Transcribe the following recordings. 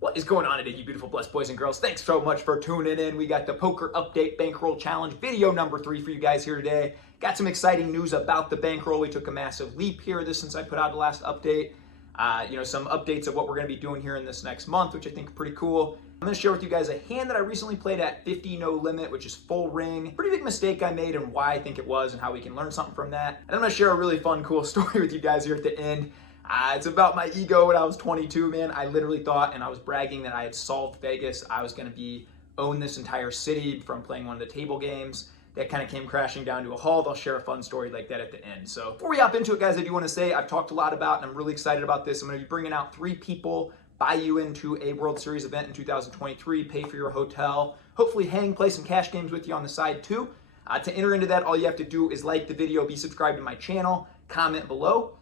What is going on today, you beautiful blessed boys and girls? Thanks so much for tuning in. We got the Poker Update Bankroll Challenge video number 3 for you guys here today. Got some exciting news about the bankroll. We took a massive leap here since I put out the last update. Some updates of what we're going to be doing here in this next month, which I think are pretty cool. I'm going to share with you guys a hand that I recently played at 50 no limit, which is full ring. Pretty big mistake I made and why I think it was and how we can learn something from that. And I'm going to share a really fun, cool story with you guys here at the end. It's about my ego when I was 22, man. I literally thought, and I was bragging that I had solved Vegas. I was going to own this entire city from playing one of the table games. That kind of came crashing down to a halt. I'll share a fun story like that at the end. So before we hop into it, guys, I do want to say I've talked a lot about, and I'm really excited about this. I'm going to be bringing out 3 people, buy you into a World Series event in 2023, pay for your hotel, hopefully hang, play some cash games with you on the side too. To enter into that, all you have to do is like the video, be subscribed to my channel, comment below.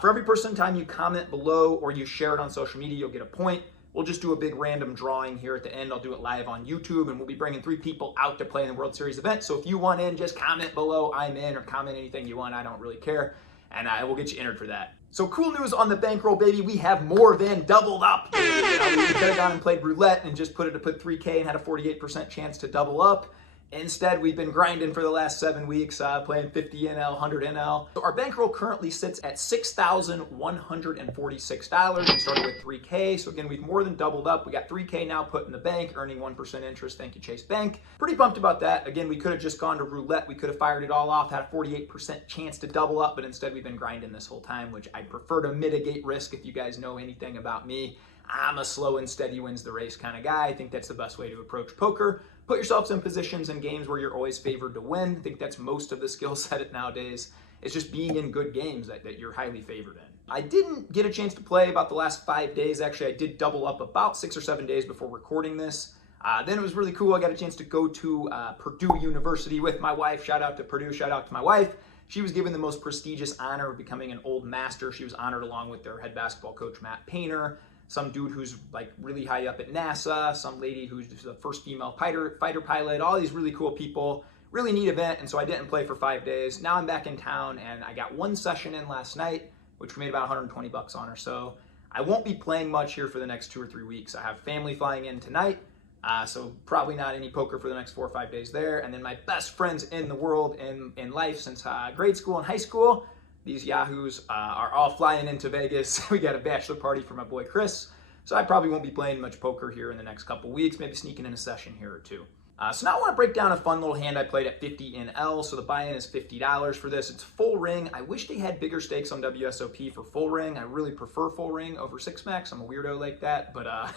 For every time you comment below or you share it on social media, you'll get a point. We'll just do a big random drawing here at the end. I'll do it live on YouTube, and we'll be bringing 3 people out to play in the World Series event. So if you want in, just comment below, I'm in, or comment anything you want. I don't really care, and I will get you entered for that. So cool news on the bankroll, baby. We have more than doubled up. We could have gone and played roulette and just put 3K and had a 48% chance to double up. Instead, we've been grinding for the last 7 weeks, playing 50 NL, 100 NL. So our bankroll currently sits at $6,146. We started with 3K, so again, we've more than doubled up. We got 3K now put in the bank, earning 1% interest. Thank you, Chase Bank. Pretty pumped about that. Again, we could have just gone to roulette. We could have fired it all off, had a 48% chance to double up, but instead we've been grinding this whole time, which I prefer to mitigate risk. If you guys know anything about me, I'm a slow and steady wins the race kind of guy. I think that's the best way to approach poker. Put yourselves in positions in games where you're always favored to win. I think that's most of the skill set nowadays. It's just being in good games that you're highly favored in. I didn't get a chance to play about the last 5 days. Actually, I did double up about 6 or 7 days before recording this. Then it was really cool. I got a chance to go to Purdue University with my wife. Shout out to Purdue. Shout out to my wife. She was given the most prestigious honor of becoming an old master. She was honored along with their head basketball coach, Matt Painter, some dude who's like really high up at NASA, some lady who's the first female fighter pilot, all these really cool people. Really neat event, and so I didn't play for 5 days. Now I'm back in town, and I got 1 session in last night, which we made about 120 bucks on or so. I won't be playing much here for the next 2 or 3 weeks. I have family flying in tonight, so probably not any poker for the next 4 or 5 days there. And then my best friends in the world in life since grade school and high school, these yahoos are all flying into Vegas. We got a bachelor party for my boy Chris. So I probably won't be playing much poker here in the next couple weeks, maybe sneaking in a session here or 2. So now I want to break down a fun little hand I played at 50 NL. So the buy-in is $50 for this. It's full ring. I wish they had bigger stakes on WSOP for full ring. I really prefer full ring over 6-max. I'm a weirdo like that, but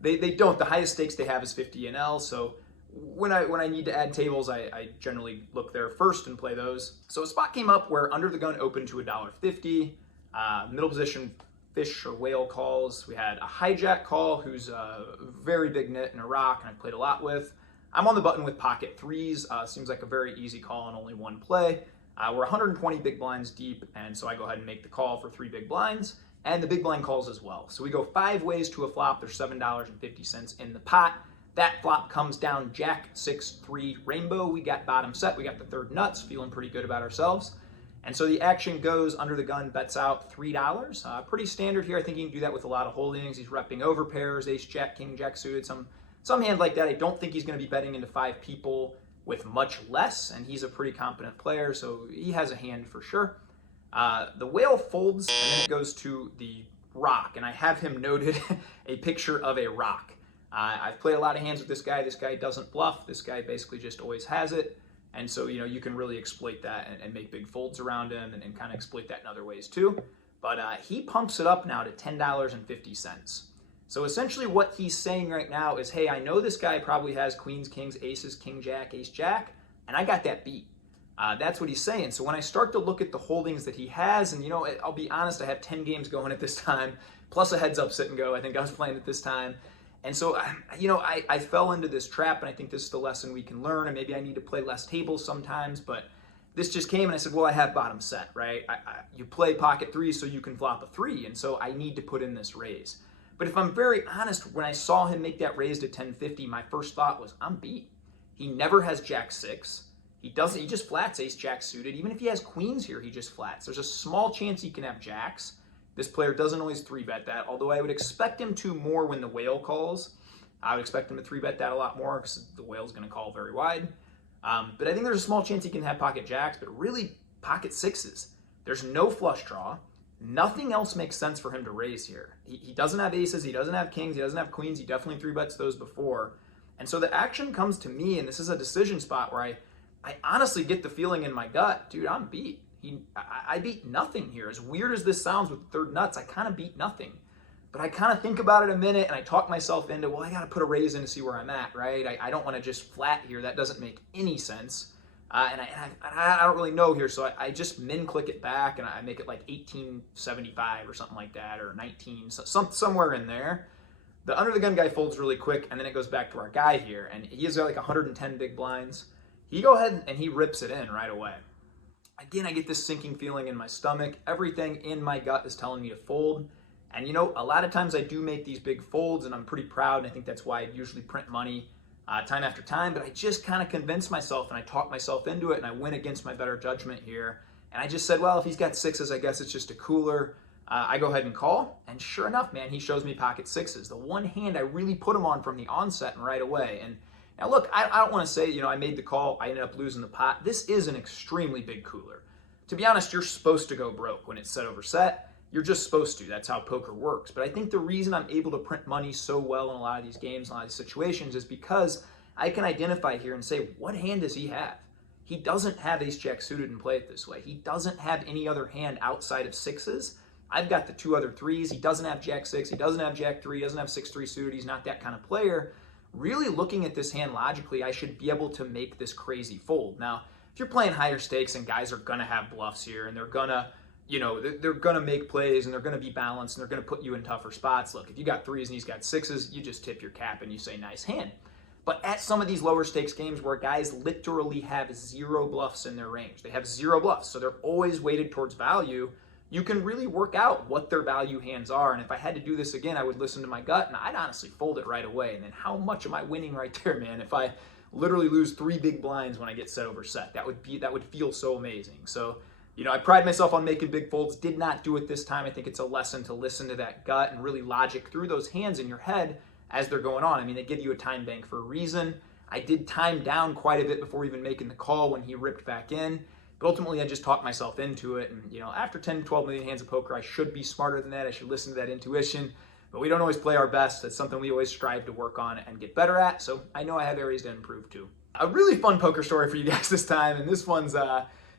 they don't. The highest stakes they have is 50 NL. So when I need to add tables, I generally look there first and play those. So a spot came up where under the gun opened to $1.50, middle position fish or whale calls. We had a hijack call, who's a very big nit in Iraq, and I played a lot with. I'm on the button with pocket 3s. Seems like a very easy call and only 1 play. We're 120 big blinds deep, and so I go ahead and make the call for 3 big blinds, and the big blind calls as well. So we go 5 ways to a flop. There's $7.50 in the pot. That flop comes down Jack 6-3 rainbow. We got bottom set. We got the 3rd nuts. Feeling pretty good about ourselves. And so the action goes under the gun, bets out $3. Pretty standard here. I think you can do that with a lot of holdings. He's repping over pairs, ace, jack, king, jack suited, some hand like that. I don't think he's going to be betting into 5 people with much less, and he's a pretty competent player, so he has a hand for sure. The whale folds, and then it goes to the rock, and I have him noted a picture of a rock. I've played a lot of hands with this guy. This guy doesn't bluff. This guy basically just always has it. And so, you can really exploit that and make big folds around him and kind of exploit that in other ways too. But he pumps it up now to $10.50. So essentially what he's saying right now is, hey, I know this guy probably has queens, kings, aces, king, jack, ace, jack, and I got that beat. That's what he's saying. So when I start to look at the holdings that he has, and I'll be honest, I have 10 games going at this time, plus a heads up sit and go. I think I was playing at this time. And so, I fell into this trap, and I think this is the lesson we can learn, and maybe I need to play less tables sometimes, but this just came, and I said, well, I have bottom set, right? You play pocket 3 so you can flop a 3, and so I need to put in this raise. But if I'm very honest, when I saw him make that raise to 1050, my first thought was, I'm beat. He never has jack 6. He just flats ace jack suited. Even if he has queens here, he just flats. There's a small chance he can have jacks. This player doesn't always 3-bet that, although I would expect him to more when the whale calls. I would expect him to 3-bet that a lot more because the whale's going to call very wide. But I think there's a small chance he can have pocket jacks, but really pocket sixes. There's no flush draw. Nothing else makes sense for him to raise here. He doesn't have aces, he doesn't have kings, he doesn't have queens, he definitely 3-bets those before. And so the action comes to me, and this is a decision spot where I honestly get the feeling in my gut, dude, I'm beat. I beat nothing here. As weird as this sounds with third nuts, I kind of beat nothing. But I kind of think about it a minute, and I talk myself into, well, I got to put a raise in to see where I'm at, right? I don't want to just flat here. That doesn't make any sense. And I don't really know here, so I just min-click it back, and I make it like 1875 or something like that, or 19, somewhere in there. The under-the-gun guy folds really quick, and then it goes back to our guy here, and he has got like 110 big blinds. He go ahead and he rips it in right away. Again, I get this sinking feeling in my stomach. Everything in my gut is telling me to fold. And you know, a lot of times I do make these big folds, and I'm pretty proud, and I think that's why I usually print money time after time, but I just kind of convinced myself, and I talked myself into it, and I went against my better judgment here. And I just said, well, if he's got sixes, I guess it's just a cooler. I go ahead and call, and sure enough, man, he shows me pocket sixes. The one hand I really put him on from the onset and right away. And now look, I don't want to say, you know, I made the call, I ended up losing the pot. This is an extremely big cooler. To be honest, you're supposed to go broke when it's set over set. You're just supposed to. That's how poker works. But I think the reason I'm able to print money so well in a lot of these games, a lot of these situations, is because I can identify here and say, what hand does he have? He doesn't have ace jack suited and play it this way. He doesn't have any other hand outside of sixes. I've got the two other threes. He doesn't have jack six. He doesn't have jack three. He doesn't have 6-3 suited. He's not that kind of player. Really looking at this hand logically, I should be able to make this crazy fold. Now, if you're playing higher stakes and guys are going to have bluffs here and they're going to, you know, they're going to make plays and they're going to be balanced and they're going to put you in tougher spots. Look, if you got threes and he's got sixes, you just tip your cap and you say, nice hand. But at some of these lower stakes games where guys literally have 0 bluffs in their range, they have 0 bluffs, so they're always weighted towards value, you can really work out what their value hands are. And if I had to do this again, I would listen to my gut and I'd honestly fold it right away. And then how much am I winning right there, man? If I literally lose 3 big blinds when I get set over set, that would feel so amazing. So, you know, I pride myself on making big folds, did not do it this time. I think it's a lesson to listen to that gut and really logic through those hands in your head as they're going on. I mean, they give you a time bank for a reason. I did time down quite a bit before even making the call when he ripped back in. But ultimately, I just talked myself into it. And, you know, after 10, 12 million hands of poker, I should be smarter than that. I should listen to that intuition. But we don't always play our best. That's something we always strive to work on and get better at. So I know I have areas to improve too. A really fun poker story for you guys this time. And this one's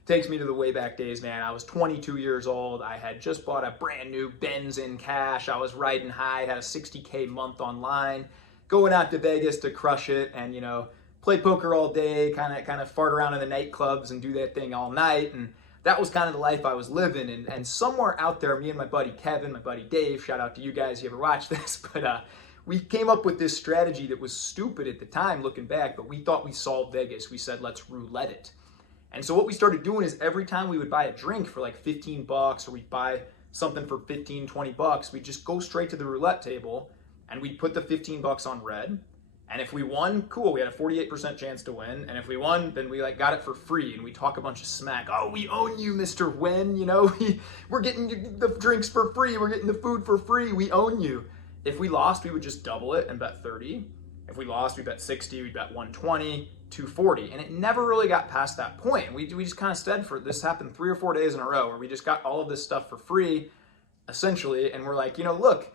takes me to the way back days, man. I was 22 years old. I had just bought a brand new Benz in cash. I was riding high, had a 60K month online, going out to Vegas to crush it and, you know, play poker all day, kind of fart around in the nightclubs and do that thing all night. And that was kind of the life I was living. And somewhere out there, me and my buddy Kevin, my buddy Dave, shout out to you guys if you ever watch this, but we came up with this strategy that was stupid at the time looking back, but we thought we solved Vegas. We said, let's roulette it. And so what we started doing is every time we would buy a drink for like 15 bucks or we'd buy something for 15, 20 bucks, we'd just go straight to the roulette table and we'd put the 15 bucks on red. And if we won, cool, we had a 48% chance to win. And if we won, then we like got it for free and we talk a bunch of smack. Oh, we own you, Mr. Win, you know, we're getting the drinks for free. We're getting the food for free. We own you. If we lost, we would just double it and bet 30. If we lost, we bet 60, we bet 120, 240. And it never really got past that point. We just kind of said for this happened 3 or 4 days in a row where we just got all of this stuff for free, essentially. And we're like, you know, look,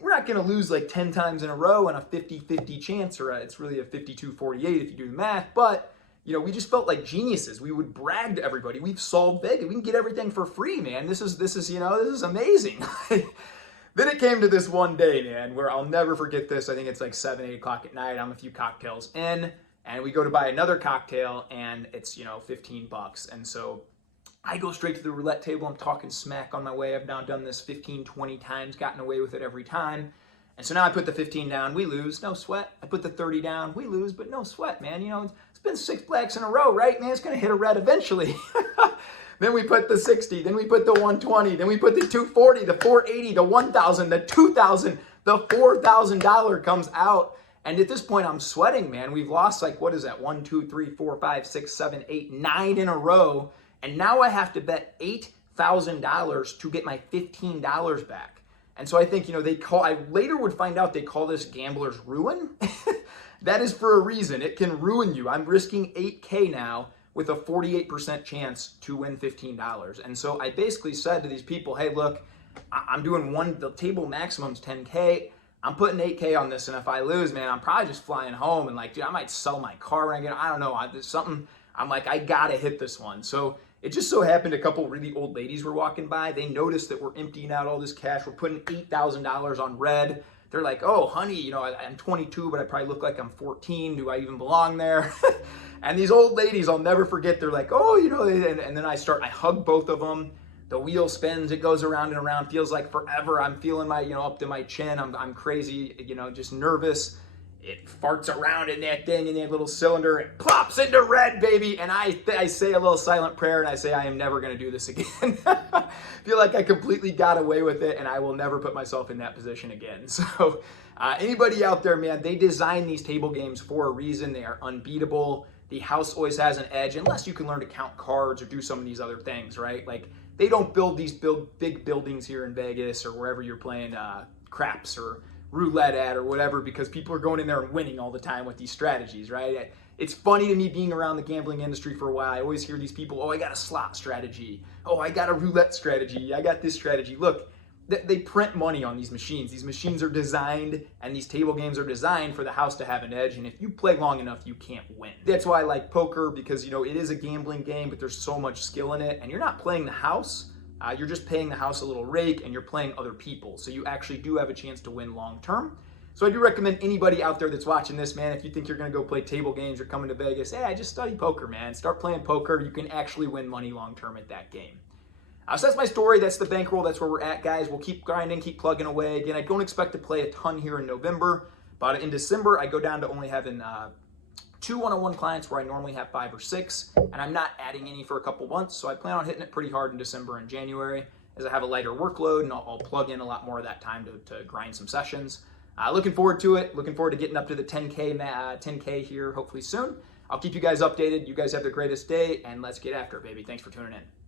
we're not going to lose like 10 times in a row and a 50-50 chance, or it's really a 52-48 if you do the math. But, you know, we just felt like geniuses. We would brag to everybody. We've solved Vegas. We can get everything for free, man. This is, you know, this is amazing. Then it came to this one day, man, where I'll never forget this. I think it's like 7, 8 o'clock at night. I'm a few cocktails in, and we go to buy another cocktail, and it's, you know, 15 bucks. And so I go straight to the roulette table. I'm talking smack on my way. I've now done this 15, 20 times, gotten away with it every time. And so now I put the 15 down, we lose, no sweat. I put the 30 down, we lose, but no sweat, man. You know, it's been 6 blacks in a row, right, man? It's going to hit a red eventually. Then we put the 60, then we put the 120, then we put the 240, the 480, the 1,000, the 2,000, the $4,000 comes out. And at this point, I'm sweating, man. We've lost like, what is that? 1, 2, 3, 4, 5, 6, 7, 8, 9 in a row. And now I have to bet 8 $1,000 to get my $15 back. And so I think, I later would find out they call this gambler's ruin. That is for a reason. It can ruin you. I'm risking 8K now with a 48% chance to win $15. And so I basically said to these people, hey, look, I'm doing the table maximum's 10K. I'm putting 8K on this, and if I lose, man, I'm probably just flying home, and like, dude, I might sell my car when I get, I don't know, there's something, I'm like, I gotta hit this one. So it just so happened a couple really old ladies were walking by. They noticed that we're emptying out all this cash. We're putting $8,000 on red. They're like, oh, honey, I'm 22, but I probably look like I'm 14. Do I even belong there? And these old ladies, I'll never forget, they're like, oh, and then I hug both of them. The wheel spins, it goes around and around, feels like forever. I'm feeling my, up to my chin. I'm crazy, just nervous. It farts around in that thing, in that little cylinder. It plops into red, baby. And I say a little silent prayer, and I say, I am never going to do this again. Feel like I completely got away with it, and I will never put myself in that position again. So anybody out there, man, they design these table games for a reason. They are unbeatable. The house always has an edge, unless you can learn to count cards or do some of these other things, right? Like, they don't build these big buildings here in Vegas or wherever you're playing craps or roulette at or whatever, because people are going in there and winning all the time with these strategies, right? It's funny to me being around the gambling industry for a while. I always hear these people, oh, I got a slot strategy. Oh, I got a roulette strategy. I got this strategy. Look, they print money on these machines. These machines are designed, and these table games are designed for the house to have an edge. And if you play long enough, you can't win. That's why I like poker, because, it is a gambling game, but there's so much skill in it. And you're not playing the house. You're just paying the house a little rake, and you're playing other people. So you actually do have a chance to win long term. So I do recommend anybody out there that's watching this, man, if you think you're going to go play table games or coming to Vegas, hey, I just study poker, man. Start playing poker. You can actually win money long term at that game. So that's my story. That's the bankroll. That's where we're at, guys. We'll keep grinding, keep plugging away. Again, I don't expect to play a ton here in November, but in December, I go down to only having 2 one-on-one clients where I normally have 5 or 6, and I'm not adding any for a couple months, so I plan on hitting it pretty hard in December and January as I have a lighter workload, and I'll plug in a lot more of that time to grind some sessions. Looking forward to it. Looking forward to getting up to the 10K here hopefully soon. I'll keep you guys updated. You guys have the greatest day, and let's get after it, baby. Thanks for tuning in.